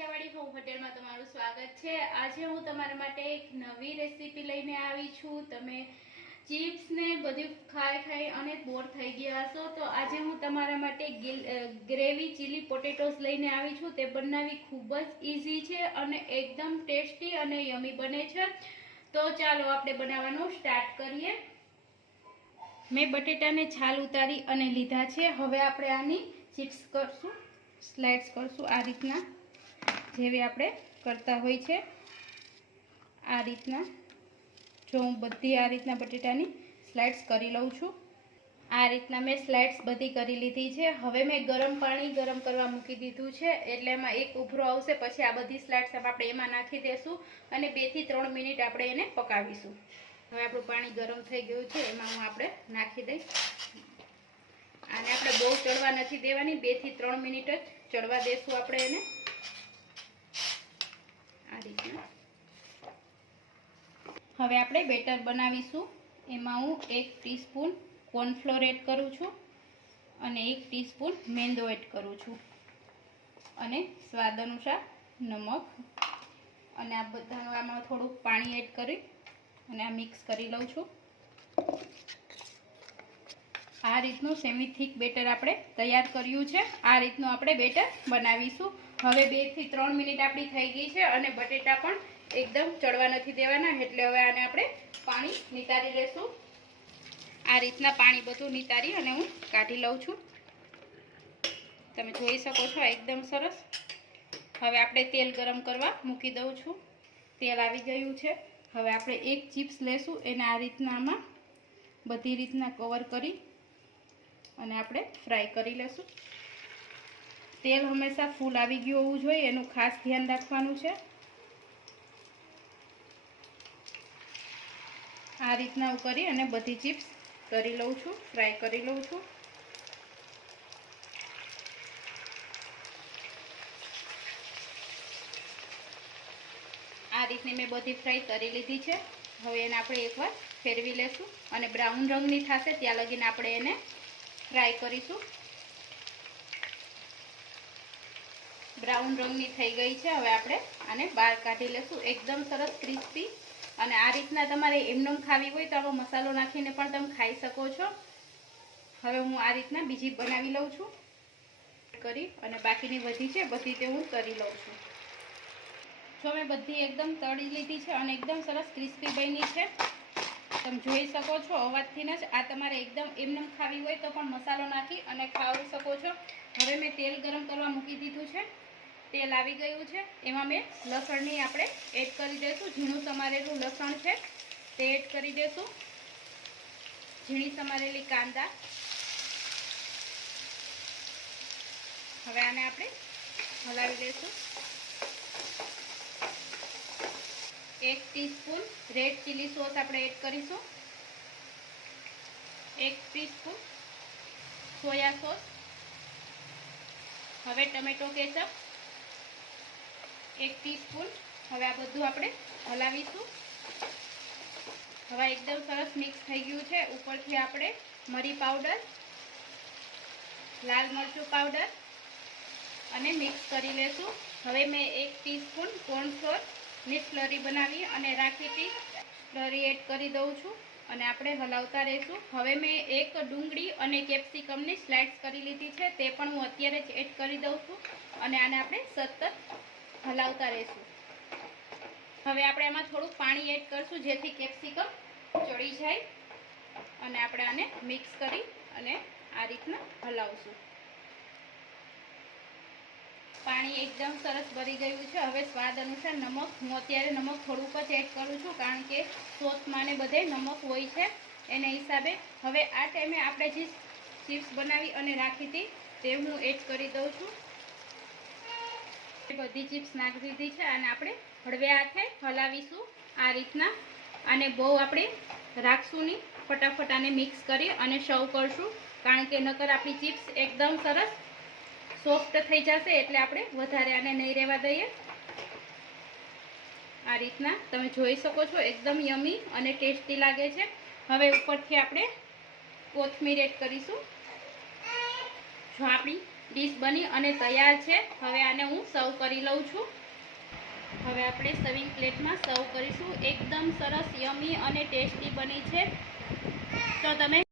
Kathiawadi home હોટેલમાં તમારું સ્વાગત છે। આજે હું તમારા માટે એક નવી રેસીપી લઈને આવી છું। તમે ચિપ્સ ને બધું ખાઈ અને બોર થઈ ગયા હશો, તો આજે હું તમારા માટે ગ્રેવી ચીલી પોટેટોસ લઈને આવી છું। તે બનાવવી ખૂબ જ ઈઝી છે અને એકદમ ટેસ્ટી અને યમી બને છે। તો ચાલો આપણે બનાવવાનું સ્ટાર્ટ કરીએ। મેં બટેટાને છાલ ઉતારી અને લીધા છે। હવે આપણે આની ચિપ્સ કરશું, સ્લાઇડ્સ કરશું આ રીતના, જેવી આપણે કરતા હોય છે આ રીતના। જો હું બધી આ રીતના બટેટાની સ્લાઇડ્સ કરી લઉં છું। આ રીતના મેં સ્લાઇડ્સ બધી કરી લીધી છે। હવે મેં ગરમ પાણી ગરમ કરવા મૂકી દીધું છે, એટલે એમાં એક ઉભરો આવશે, પછી આ બધી સ્લાઇડ્સ આપણે એમાં નાખી દેશું અને 2 થી 3 મિનિટ આપણે એને પકાવીશું। હવે આપણું પાણી ગરમ થઈ ગયું છે, એમાં હું આપણે નાખી દઈશ। આને આપણે બહુ ચડવા નથી દેવાની, 2 થી 3 મિનિટ જ ચડવા દેશું આપણે એને આ રીતના। હવે આપણે બેટર બનાવીશું। એમાં હું 1 ટીસ્પૂન કોર્નફ્લોર એડ કરું છું અને 1 ટીસ્પૂન મેંદો એડ કરું છું અને સ્વાદ અનુસાર નમક, અને આ બધાનું આમાં થોડું પાણી એડ કરી અને આ મિક્સ કરી લઉં છું। આ રીતનું સેમી થીક બેટર આપણે તૈયાર કર્યું છે। આ રીતનું આપણે બેટર બનાવીશું। હવે 2 થી 3 મિનિટ આપણી થઈ ગઈ છે અને બટેટા પણ એકદમ ચડવા નથી દેવાના, એટલે હવે આને આપણે પાણી નિતારી લેશું। આ રીતના પાણી બધું નિતારી અને હું કાઢી લઉં છું। તમે જોઈ શકો છો એકદમ સરસ। હવે આપણે તેલ ગરમ કરવા મૂકી દઉં છું। તેલ આવી ગયું છે। હવે આપણે એક ચિપ્સ લેશું, એને આ રીતના આમાં બધી રીતના કવર કરી અને આપણે ફ્રાય કરી લેશું। તેલ હંમેશા ફૂલ આવી ગયું હોવું જોઈએ, એનું ખાસ ધ્યાન રાખવાનું છે। આ રીતના હું કરી અને બધી ચિપ્સ કરી લઉં છું, ફ્રાય કરી લઉં છું। આ રીતની મેં બધી ફ્રાય કરી લીધી છે। હવે એને આપણે એકવાર ફેરવી લેશું અને બ્રાઉન રંગની થશે ત્યાં લગીને આપણે એને ફ્રાય કરીશું। બ્રાઉન રંગની થઈ ગઈ છે। હવે આપણે આને બહાર કાઢી લેશું। એકદમ સરસ ક્રિસ્પી, અને આ રીતના તમારે એમનેમ ખાવી હોય તો આવો મસાલો નાખીને પણ તમે ખાઈ શકો છો। હવે હું આ રીતના બીજી બનાવી લઉં છું કરી, અને બાકીની બધી છે બધી તે હું તળી લઉં છું। જો મેં બધી એકદમ તળી લીધી છે અને એકદમ સરસ ક્રિસ્પી બની છે। તમે જોઈ શકો છો અવાજથી જ આ તમારે એકદમ એમનેમ ખાવી હોય તો પણ મસાલો નાખી અને ખાવી શકો છો। હવે મેં તેલ ગરમ કરવા મૂકી દીધું છે। તેલ આવી ગયું છે, એમાં મેં લસણની આપણે એડ કરી દઈશું। ઝીણું સમારેલું લસણ છે તે એડ કરી દઈશું, ઝીણી સમારેલી કાંદા। હવે આને આપણે હલાવી લઈશું। 1 ટીસ્પૂન રેડ ચીલી સોસ આપણે એડ કરીશું, 1 ટીસ્પૂન સોયા સોસ, હવે ટમેટો કેચઅપ 1 ટીસ્પૂન। હવે આ બધું આપણે હલાવીશું। હવે એકદમ સરસ મિક્સ થઈ ગયું છે। ઉપરથી આપણે મરી પાવડર, લાલ મરચું પાવડર અને મિક્સ કરી લેશું। હવે મેં 1 ટીસ્પૂન કોર્નફ્લોર ની સ્લરી બનાવી અને રાખી હતી, સ્લરી એડ કરી દઉં છું અને આપણે હલાવતા રહીશું। હવે મેં 1 ડુંગળી અને કેપ્સિકમની સ્લાઇડ્સ કરી લીધી છે, તે પણ હું અત્યારે જ એડ કરી દઉં છું અને આને આપણે સતત હલાવતા રહીશું। હવે આપણે આમાં થોડું પાણી એડ કરશું જેથી કેપ્સિકમ ચડી જાય, અને આપણે આને મિક્સ કરી અને આ રીતના હલાવશું। પાણી એકદમ સરસ ભરી ગયું છે। હવે સ્વાદ અનુસાર નમક, હું અત્યારે નમક થોડુંક જ એડ કરું છું કારણ કે સોસમાં ને બધે નમક હોય છે એને હિસાબે। હવે આ ટાઈમે આપણે જે ચિપ્સ બનાવી અને રાખી હતી તે હું એડ કરી દઉં છું। બધી ચિપ્સ નાખી દીધી છે અને આપણે હળવે હાથે હલાવીશું આ રીતના। આને બહુ આપણે રાખશું નહીં, ફટાફટ આને મિક્સ કરી અને સર્વ કરશું, કારણ કે નકર આપણી ચિપ્સ એકદમ સરસ સોફ્ટ થઈ જશે, એટલે આપણે વધારે આને નહીં રહેવા દઈએ। આ રીતના તમે જોઈ શકો છો એકદમ યમી અને ટેસ્ટી લાગે છે। હવે ઉપરથી આપણે કોથમીર એડ કરીશું। જો આપણી ડીશ બની અને તૈયાર છે. હવે આને હું સર્વ કરી લઉં છું. હવે આપણે સર્વિંગ પ્લેટમાં સર્વ કરીશું. એકદમ સરસ યમી અને ટેસ્ટી બની છે. તો તમે